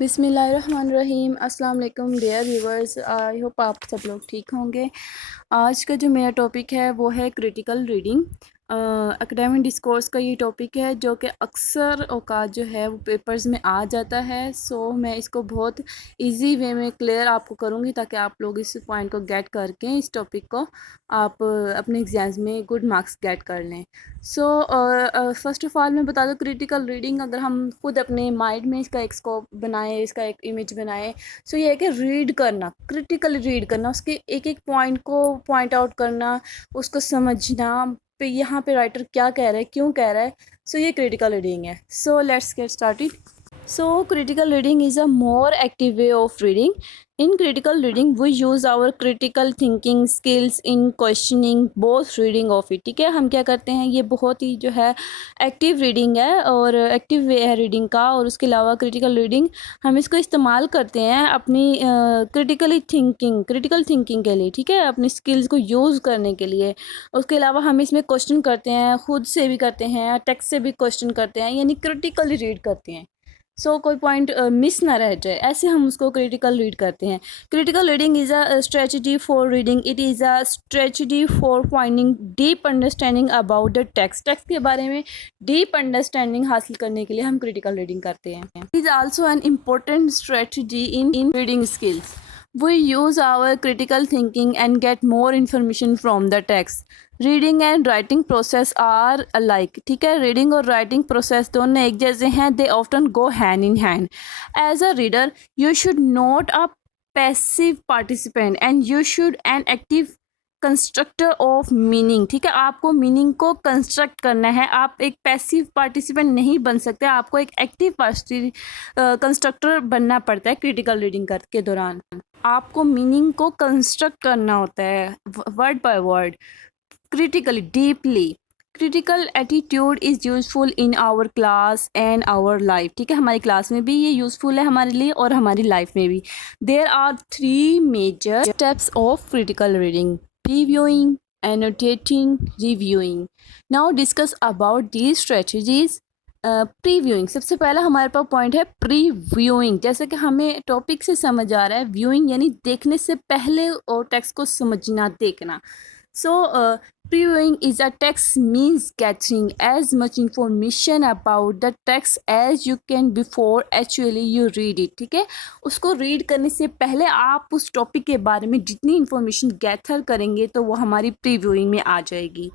बिस्मिल्लाहिर्रहमानिर्रहीम। अस्सलाम वालेकुम डियर व्यूवर्स, आई होप आप सब लोग ठीक होंगे। आज का जो मेरा टॉपिक है वो है क्रिटिकल रीडिंग। एकेडमिक डिस्कोर्स का ये टॉपिक है जो कि अक्सर औकात जो है वो पेपर्स में आ जाता है। सो मैं इसको बहुत इजी वे में क्लियर आपको करूँगी ताकि आप लोग इस पॉइंट को गेट करके इस टॉपिक को आप अपने एग्जाम्स में गुड मार्क्स गेट कर लें। सो फर्स्ट ऑफ़ ऑल मैं बता दूँ, क्रिटिकल रीडिंग अगर हम खुद अपने माइंड में इसका एक स्कोप बनाएं, इसका एक इमेज बनाएं, सो ये है कि रीड करना, क्रिटिकल रीड करना, उसके एक एक पॉइंट को पॉइंट आउट करना, उसको समझना पे यहाँ पे राइटर क्या कह रहा है, क्यों कह रहा है। सो ये क्रिटिकल रीडिंग है। So let's get started. So critical reading is a more active way of reading. In critical reading, we use our critical thinking skills in questioning both reading of it. ठीक है, हम क्या करते हैं, ये बहुत ही जो है एक्टिव रीडिंग है और एक्टिव वे है रीडिंग का। और उसके अलावा क्रिटिकल रीडिंग हम इसको इस्तेमाल करते हैं अपनी क्रिटिकल थिंकिंग के लिए, ठीक है, अपनी स्किल्स को यूज़ करने के लिए। उसके अलावा हम इसमें क्वेश्चन करते हैं, खुद से भी करते हैं, टेक्स्ट से भी क्वेश्चन करते हैं, यानी क्रिटिकली रीड करते हैं। सो कोई पॉइंट मिस ना रह जाए, ऐसे हम उसको क्रिटिकल रीड करते हैं। Critical reading is a strategy for reading. It is a strategy for finding deep understanding about the text के बारे में डीप अंडरस्टैंडिंग हासिल करने के लिए हम क्रिटिकल रीडिंग करते हैं। It is also an important strategy in reading skills. We use our critical thinking and get more information from the text. Reading and writing process are alike, ठीक है, reading और राइटिंग प्रोसेस दोनों एक जैसे हैं। They often go hand in hand. As a reader you should not a passive participant and you should an active constructor of meaning, ठीक है, आपको मीनिंग को कंस्ट्रक्ट करना है। आप एक पैसिव पार्टिसिपेंट नहीं बन सकते, आपको एक एक्टिव कंस्ट्रक्टर बनना पड़ता है। क्रिटिकल रीडिंग के दौरान आपको मीनिंग को कंस्ट्रक्ट करना होता है word by word, critically deeply. Critical attitude is useful in our class and our life, ठीक है, हमारी क्लास में भी ये यूज़फुल है हमारे लिए और हमारी लाइफ में भी। There are 3 major steps of critical reading: previewing, annotating, reviewing. Now discuss about these strategies. Previewing, सबसे पहला हमारे पास पॉइंट है प्रीव्यूइंग। जैसे कि हमें टॉपिक से समझ आ रहा है, व्यूइंग यानी देखने से पहले और टेक्स्ट को समझना, देखना। So, previewing is a text means getting as much information about the text as you can before actually you read it, ठीक है, उसको रीड करने से पहले आप उस टॉपिक के बारे में जितनी इंफॉर्मेशन गैथर करेंगे तो वो हमारी प्रीव्यूइंग में आ जाएगी।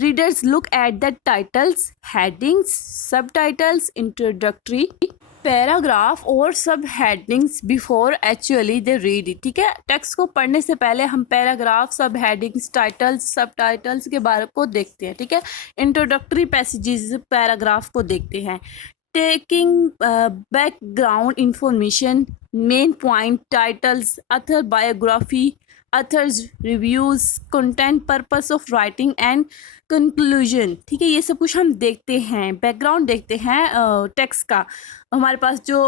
Readers look at the titles, headings, सब टाइटल्स, इंट्रोडक्टरी पैराग्राफ और सब headings before actually they read it, ठीक है, टेक्स्ट को पढ़ने से पहले हम पैराग्राफ, सब हेडिंग्स, टाइटल्स, सब टाइटल्स के बारे को देखते हैं, ठीक है, इंट्रोडक्टरी पैसेजेस पैराग्राफ को देखते हैं। Taking background information, main point, titles, author biography, authors reviews, content, purpose of writing and conclusion, ठीक है, ये सब कुछ हम देखते हैं। बैकग्राउंड देखते हैं टेक्स्ट का, हमारे पास जो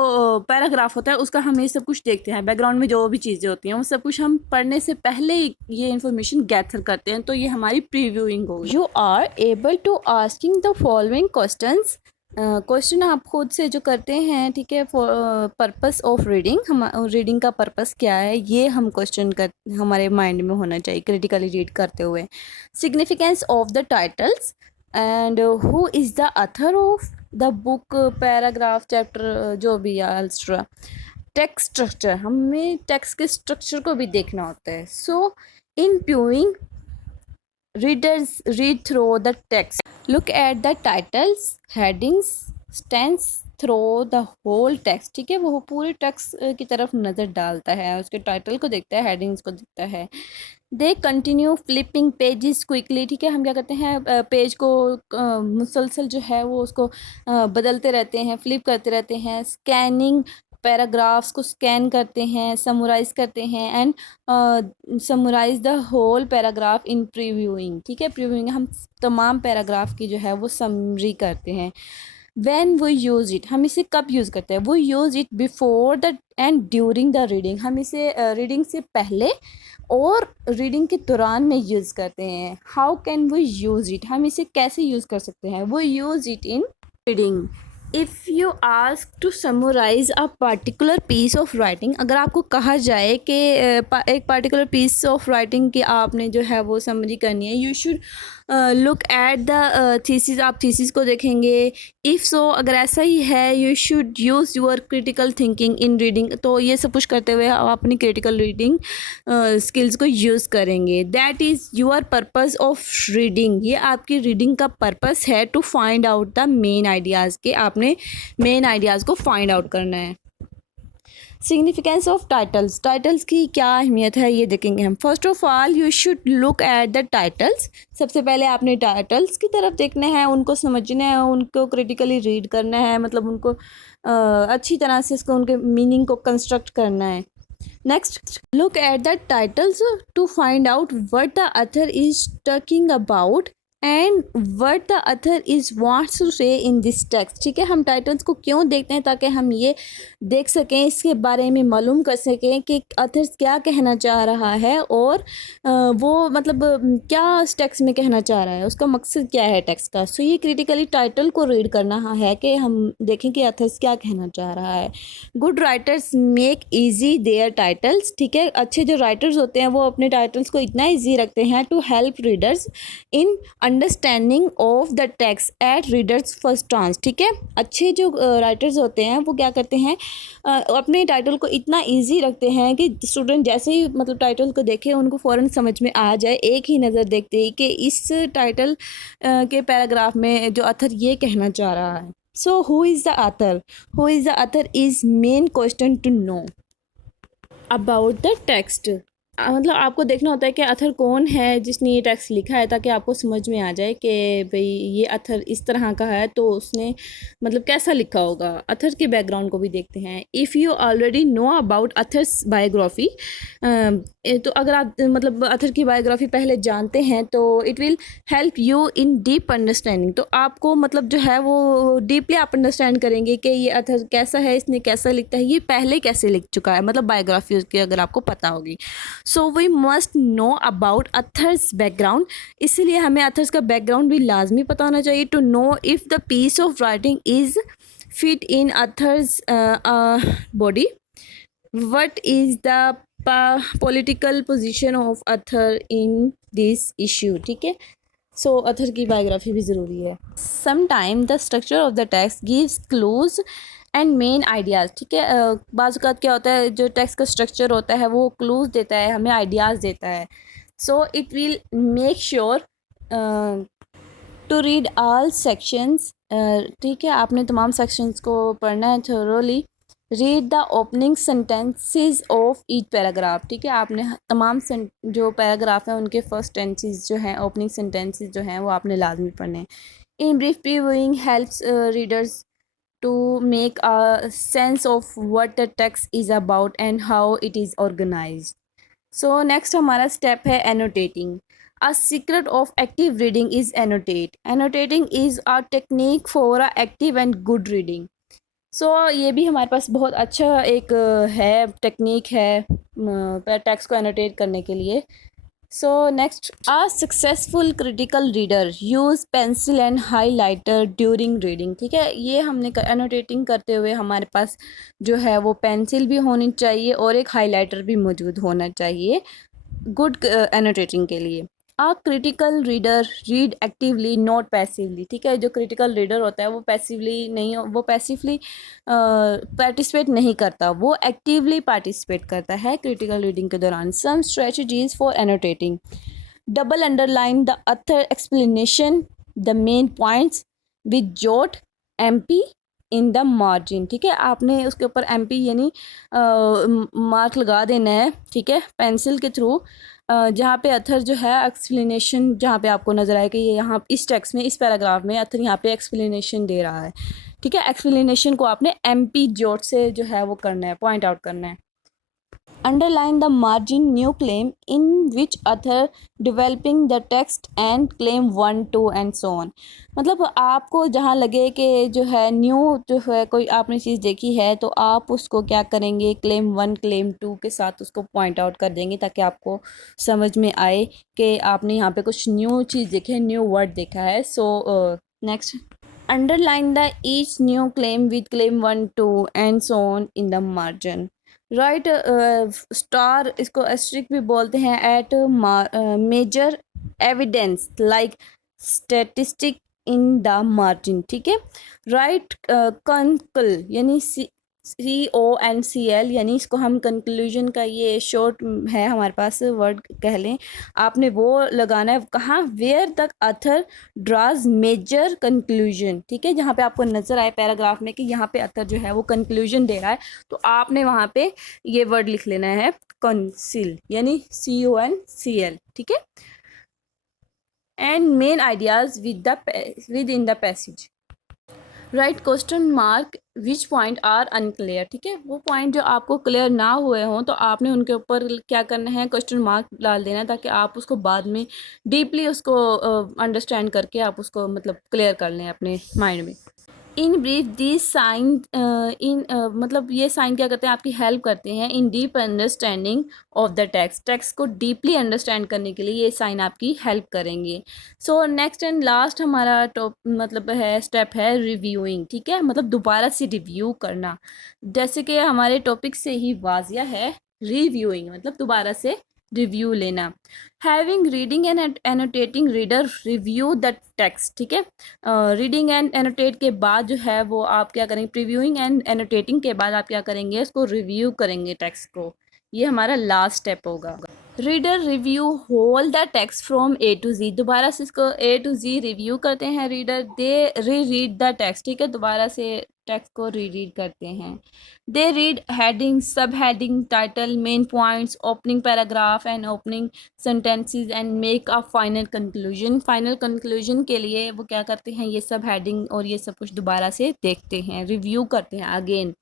पैराग्राफ होता है उसका हम ये सब कुछ देखते हैं। बैकग्राउंड में जो भी चीज़ें होती हैं वो सब कुछ हम पढ़ने से पहले ये इन्फॉर्मेशन गैथर करते हैं, तो ये हमारी प्रीव्यूइंग होगी। You are able to asking the following questions. Question आप खुद से जो करते हैं, ठीक है, पर्पस ऑफ रीडिंग, हम रीडिंग का पर्पस क्या है, ये हम क्वेश्चन कर हमारे माइंड में होना चाहिए क्रिटिकली रीड करते हुए। Significance of the titles and who is the author of the book, paragraph, chapter, जो भी एक्स्ट्रा। टेक्स्ट स्ट्रक्चर, हमें टेक्स्ट के स्ट्रक्चर को भी देखना होता है। सो इन प्यूइंग readers read through the text, look at the titles, headings, stance through the whole text, ठीक है, वो पूरे टेक्स्ट की तरफ नज़र डालता है, उसके टाइटल को देखता है, हेडिंग्स को देखता है। They continue flipping pages quickly, ठीक है, हम क्या करते हैं, पेज को मुसलसल जो है वो उसको बदलते रहते हैं, फ्लिप करते रहते हैं। स्कैनिंग पैराग्राफ्स को स्कैन करते हैं, समराइज़ करते हैं and summarise the whole paragraph in previewing, ठीक है, प्रीव्यूइंग हम तमाम पैराग्राफ की जो है वो समरी करते हैं। व्हेन वी यूज़ इट, हम इसे कब यूज़ करते हैं, वो use it before the end during the reading, हम इसे रीडिंग से पहले और रीडिंग के दौरान में यूज़ करते हैं। How can we use it, हम इसे कैसे यूज़ कर सकते हैं, वो use it in reading if you ask to summarise a particular piece of writing, अगर आपको कहा जाए कि एक पर्टिकुलर पीस ऑफ राइटिंग की आपने जो है वो समरी करनी है, you should look at the thesis, आप थीसिस को देखेंगे। इफ़ सो, अगर ऐसा ही है, you should use your critical thinking in reading, तो ये सब कुछ करते हुए आप अपनी क्रिटिकल रीडिंग स्किल्स को यूज़ करेंगे। That is your purpose of reading, ये आपकी रीडिंग का पर्पस है to find out the main ideas, के आपने मेन आइडियाज़ को फाइंड आउट करना है। सिग्निफिकेंस ऑफ टाइटल्स, टाइटल्स की क्या अहमियत है ये देखेंगे हम। First of all you should look at the titles, सबसे पहले आपने टाइटल्स की तरफ देखना है, उनको समझना है, उनको क्रिटिकली रीड करना है, मतलब उनको अच्छी तरह से उसको उनके मीनिंग को कंस्ट्रक्ट करना है। Next, look at the titles to find out what the author is talking about and what the author is wants to say in this text. ठीक है, हम टाइटल्स को क्यों देखते हैं, ताकि हम ये देख सकें, इसके बारे में मालूम कर सकें कि ऑथर क्या कहना चाह रहा है, और वो मतलब क्या टेक्स्ट में कहना चाह रहा है, उसका मकसद क्या है टेक्स्ट का। सो ये क्रिटिकली टाइटल को रीड करना है कि हम देखें कि ऑथर क्या कहना चाह रहा है। Good writers make easy their titles, ठीक है, अच्छे जो राइटर्स होते हैं वो अपने टाइटल्स को इतना ईजी रखते हैं to help readers in understanding of the text at readers first chance. ठीक है, अच्छे जो राइटर्स होते हैं वो क्या करते हैं, अपने टाइटल को इतना इजी रखते हैं कि स्टूडेंट जैसे ही मतलब टाइटल को देखे उनको फ़ौरन समझ में आ जाए, एक ही नज़र देखते ही, कि इस टाइटल के पैराग्राफ में जो ऑथर ये कहना चाह रहा है। So who is the author, who is the author is main question to know about the text. मतलब आपको देखना होता है कि ऑथर कौन है जिसने ये टेक्स्ट लिखा है, ताकि आपको समझ में आ जाए कि भाई ये ऑथर इस तरह का है तो उसने मतलब कैसा लिखा होगा। ऑथर के बैकग्राउंड को भी देखते हैं। If you already know about authors biography, तो अगर आप मतलब ऑथर की बायोग्राफी पहले जानते हैं तो it will help you in deep understanding, तो आपको मतलब जो है वो डीपली आप अंडरस्टैंड करेंगे कि ये ऑथर कैसा है, इसने कैसा लिखता है, ये पहले कैसे लिख चुका है, मतलब बायोग्राफी उसकी अगर आपको पता होगी। So we must know about authors background, इसीलिए हमें अथर्स का बैकग्राउंड भी लाजमी पता होना चाहिए to know if the piece of writing is fit in authors body, what is the political position of author in this issue. ठीक है, सो अथर की बायोग्राफी भी ज़रूरी है। Sometime the structure of the text gives clues and main ideas. ठीक है, बाज़ औक़ात क्या होता है, जो टेक्स्ट का स्ट्रक्चर होता है वो क्लूज देता है, हमें आइडियाज़ देता है। So it will make sure to read all sections. ठीक है, आपने तमाम सेक्शंस को पढ़ना है thoroughly. Read the opening sentences of each paragraph. ठीक है, आपने तमाम जो पैराग्राफ हैं उनके फर्स्ट टेंसेस जो हैं, ओपनिंग सेंटेंसेस जो हैं वो आपने लाजमी पढ़ने हैं। In brief previewing helps readers to make a sense of what the text is about and how it is organized. So next हमारा step है annotating. A secret of active reading is annotate. Annotating is a technique for a active and good reading. So ये भी हमारे पास बहुत अच्छा एक है technique है टेक्स्ट को एनोटेट करने के लिए। So next, a successful critical reader use pencil and highlighter during reading. ठीक है, ये हमने एनोटेटिंग करते हुए हमारे पास जो है वो पेंसिल भी होनी चाहिए और एक हाईलाइटर भी मौजूद होना चाहिए गुड एनोटेटिंग के लिए। A critical reader read actively not passively. ठीक है, जो क्रिटिकल रीडर होता है वो पैसिवली नहीं, वो पैसिवली पार्टिसिपेट नहीं करता, वो एक्टिवली पार्टिसिपेट करता है क्रिटिकल रीडिंग के दौरान। Some strategies for annotating: double underline the author explanation the main points with jot MP in the margin. ठीक है, आपने उसके ऊपर MP यानी मार्क लगा देना है। ठीक है, पेंसिल के थ्रू जहाँ पे अथर जो है एक्सप्लेनेशन, जहाँ पे आपको नज़र आए कि ये यहाँ इस टेक्स्ट में, इस पैराग्राफ में अथर यहाँ पे एक्सप्लेनेशन दे रहा है। ठीक है, एक्सप्लेनेशन को आपने MP जॉट से जो है वो करना है, पॉइंट आउट करना है। Underline the margin new claim in which author developing the text and claim 1, 2 and so on. मतलब आपको जहाँ लगे कि जो है न्यू जो है कोई आपने चीज़ देखी है तो आप उसको क्या करेंगे, क्लेम 1 क्लेम 2 के साथ उसको पॉइंट आउट कर देंगे, ताकि आपको समझ में आए कि आपने यहाँ पे कुछ न्यू चीज़ देखी है, न्यू वर्ड देखा है। So next, Underline the each new claim with claim 1 2 and so on in the margin. Write star इसको एस्ट्रिक भी बोलते हैं at major evidence like statistic in the margin. ठीक है. राइट कंकल यानी CONCL यानी इसको हम कंक्लूजन का ये शॉर्ट है हमारे पास वर्ड कह लें. आपने वो लगाना है कहाँ, where the author draws major conclusion. ठीक है. जहाँ पे आपको नज़र आए पैराग्राफ में कि यहाँ पे अथर जो है वो कंक्लूजन दे रहा है, तो आपने वहाँ पे ये वर्ड लिख लेना है कंसिल यानी CONCL. ठीक है. And main ideas within the passage. Write question mark which point are unclear. ठीक है. वो पॉइंट जो आपको क्लियर ना हुए हों तो आपने उनके ऊपर क्या करना है, क्वेश्चन मार्क डाल देना, ताकि आप उसको बाद में डीपली उसको अंडरस्टैंड करके आप उसको मतलब क्लियर कर लें अपने माइंड में. इन ब्रीफ दिस साइन मतलब ये साइन क्या करते हैं, आपकी हेल्प करते हैं इन deep understanding of the text को डीपली अंडरस्टैंड करने के लिए ये साइन आपकी हेल्प करेंगे. सो नेक्स्ट एंड लास्ट हमारा मतलब है स्टेप है रिव्यूइंग. ठीक है. मतलब दोबारा से रिव्यू करना. जैसे कि हमारे टॉपिक से ही वाजिया है, रिव्यूइंग मतलब दोबारा से रिव्यू लेना. Having reading and annotating reader review the text. ठीक है. रीडिंग एंड एनोटेट के बाद जो है वो आप क्या करेंगे, प्रीव्यूइंग एंड एनोटेटिंग के बाद आप क्या करेंगे, उसको रिव्यू करेंगे टेक्स्ट को. ये हमारा लास्ट स्टेप होगा. Reader review whole the text from A to Z. दोबारा से इसको A to Z रिव्यू करते हैं reader. They read the text. ठीक है. दोबारा से टेक्स्ट को रीड करते हैं. दे रीड हेडिंग, सब heading, title, main points, opening paragraph and opening sentences and make a final conclusion. Final conclusion के लिए वो क्या करते हैं, ये सब हेडिंग और ये सब कुछ दोबारा से देखते हैं, रिव्यू करते हैं again.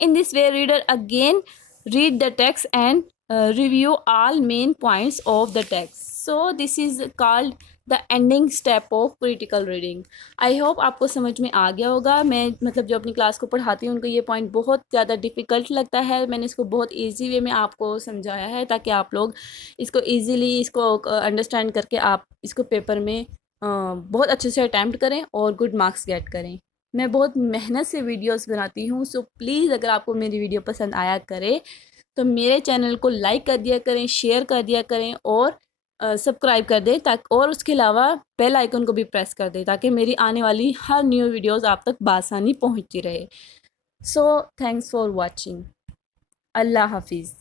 In this way reader again read the text and review all main points of the text. So this is called the ending step of critical reading. I hope आपको समझ में आ गया होगा. मैं मतलब जो अपनी क्लास को पढ़ाती हूँ उनको ये पॉइंट बहुत ज़्यादा डिफ़िकल्ट लगता है. मैंने इसको बहुत इजी वे में आपको समझाया है ताकि आप लोग इसको ईजीली इसको अंडरस्टैंड करके आप इसको पेपर में बहुत अच्छे से अटैम्प्ट करें और गुड मार्क्स गेट करें. मैं बहुत मेहनत से वीडियोस बनाती हूँ. सो प्लीज़ अगर आपको मेरी वीडियो पसंद आया करे तो मेरे चैनल को लाइक कर दिया करें, शेयर कर दिया करें और सब्सक्राइब कर दें ताकि, और उसके अलावा बेल आइकन को भी प्रेस कर दें ताकि मेरी आने वाली हर न्यू वीडियोस आप तक बआसानी पहुँचती रहे. So thanks for watching. अल्लाह हाफिज़.